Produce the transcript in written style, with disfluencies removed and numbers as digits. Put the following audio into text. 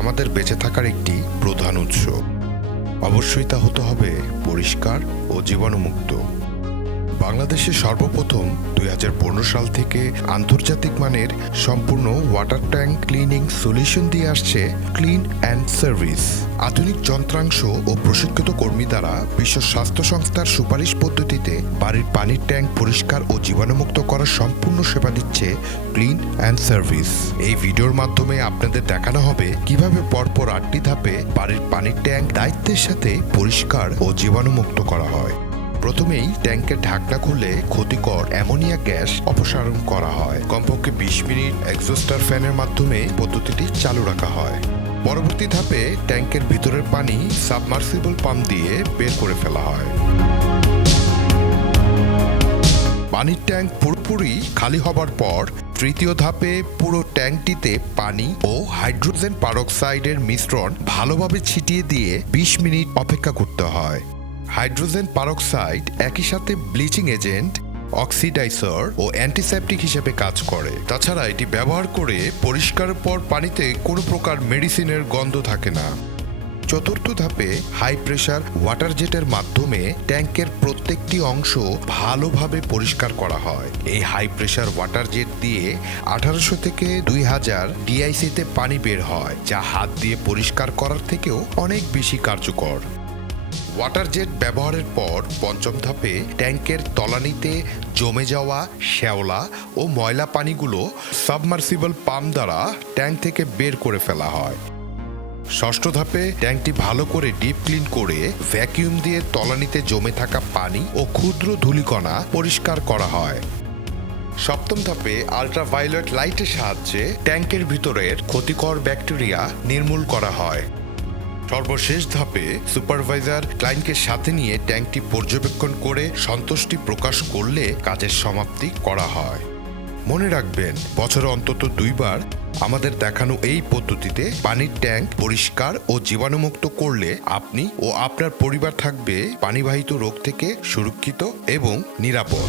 আমাদের বেঁচে থাকার একটি প্রধান উৎস। অবশ্যই তা হতে হবে পরিষ্কার ও জীবাণুমুক্ত। বাংলাদেশে সর্বপ্রথম 2015 সাল থেকে আন্তর্জাতিক মানের সম্পূর্ণ ওয়াটার ট্যাঙ্ক ক্লিনিং সলিউশন দিয়ে আসছে ক্লিন অ্যান্ড সার্ভিস। আধুনিক যন্ত্রাংশ ও প্রশিক্ষিত কর্মী দ্বারা বিশ্ব স্বাস্থ্য সংস্থার সুপারিশ পদ্ধতিতে বাড়ির পানির ট্যাঙ্ক পরিষ্কার ও জীবাণুমুক্ত করার সম্পূর্ণ সেবা দিচ্ছে ক্লিন অ্যান্ড সার্ভিস। এই ভিডিওর মাধ্যমে আপনাদের দেখানো হবে কিভাবে পরপর 8টি ধাপে বাড়ির পানির ট্যাঙ্ক দায়িত্বের সাথে পরিষ্কার ও জীবাণুমুক্ত করা হয়। প্রথমেই ট্যাঙ্কের ঢাকনা খুলে ক্ষতিকর অ্যামোনিয়া গ্যাস অপসারণ করা হয়। কমপক্ষে 20 মিনিট এক্সস্টার ফ্যানের মাধ্যমে পদ্ধতিটি চালু রাখা হয়। পরবর্তী ধাপে ট্যাঙ্কের ভিতরের পানি সাবমার্সিবল পাম্প দিয়ে বের করে ফেলা হয়। পানির ট্যাঙ্ক পুরোপুরি খালি হবার পর তৃতীয় ধাপে পুরো ট্যাঙ্কটিতে পানি ও হাইড্রোজেন পারক্সাইডের মিশ্রণ ভালোভাবে ছিটিয়ে দিয়ে 20 মিনিট অপেক্ষা করতে হয়। হাইড্রোজেন পারক্সাইড একই সাথে ব্লিচিং এজেন্ট, অক্সিডাইজার ও অ্যান্টিসেপটিক হিসেবে কাজ করে। তাছাড়া এটি ব্যবহার করে পরিষ্কারের পর পানিতে কোনো প্রকার মেডিসিনের গন্ধ থাকে না। চতুর্থ ধাপে হাই প্রেসার ওয়াটার জেটের মাধ্যমে ট্যাঙ্কের প্রত্যেকটি অংশ ভালোভাবে পরিষ্কার করা হয়। এই হাই প্রেসার ওয়াটার জেট দিয়ে 1800 থেকে 2000 ডিআইসিতে পানি বের হয়, যা হাত দিয়ে পরিষ্কার করার থেকেও অনেক বেশি কার্যকর। ওয়াটার জেট ব্যবহারের পর পঞ্চম ধাপে ট্যাঙ্কের তলানিতে জমে যাওয়া শ্যাওলা ও ময়লা পানিগুলো সাবমার্সিবল পাম্প দ্বারা ট্যাঙ্ক থেকে বের করে ফেলা হয়। ষষ্ঠ ধাপে ট্যাঙ্কটি ভালো করে ডিপ ক্লিন করে ভ্যাকিউম দিয়ে তলানিতে জমে থাকা পানি ও ক্ষুদ্র ধূলিকণা পরিষ্কার করা হয়। সপ্তম ধাপে আল্ট্রাভায়োলেট লাইটের সাহায্যে ট্যাঙ্কের ভিতরের ক্ষতিকর ব্যাকটেরিয়া নির্মূল করা হয়। সর্বশেষ ধাপে সুপারভাইজার ক্লায়েন্টকে সাথে নিয়ে ট্যাঙ্কটি পর্যবেক্ষণ করে সন্তুষ্টি প্রকাশ করলে কাজের সমাপ্তি করা হয়। মনে রাখবেন, বছরে অন্তত 2 বার আমাদের দেখানো এই পদ্ধতিতে পানির ট্যাঙ্ক পরিষ্কার ও জীবাণুমুক্ত করলে আপনি ও আপনার পরিবার থাকবে পানিবাহিত রোগ থেকে সুরক্ষিত এবং নিরাপদ।